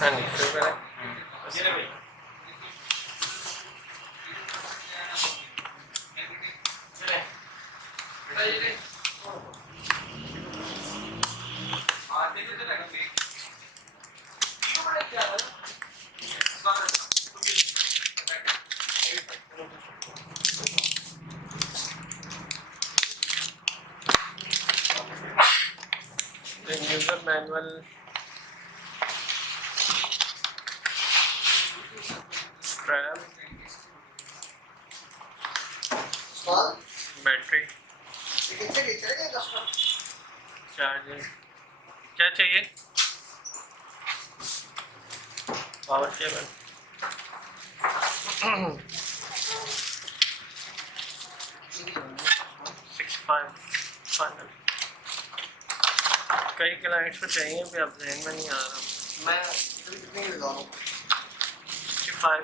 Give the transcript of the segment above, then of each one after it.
हाँ जी शुरू करें। यूजर मैनुअल बैटरी चार्जर क्या चाहिए, पावर केबल 65 फाइनल। कई क्लाइंट्स को चाहिए भी, अब जहन में नहीं आ रहा। मैं कितनी लगाऊं? 65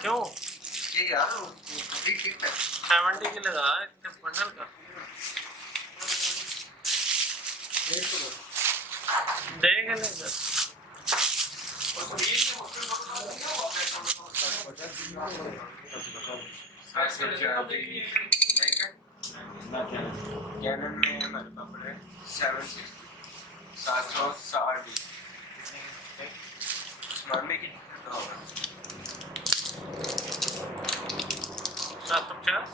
क्यों? ये यार 70 की लगा इतने बंडल का देख ले सर। कैनन में हमारे पास है 760 स्मार्ट में कितना होगा? 750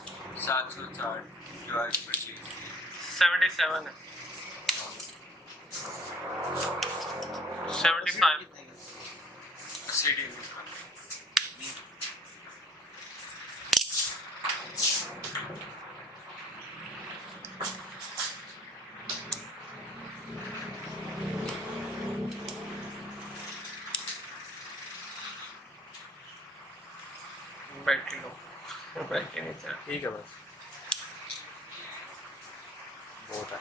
760 डिवाइड पर 77 है 75 सीडी बैटरी लो, बैटरी नहीं चाहिए, ठीक है बस बहुत है।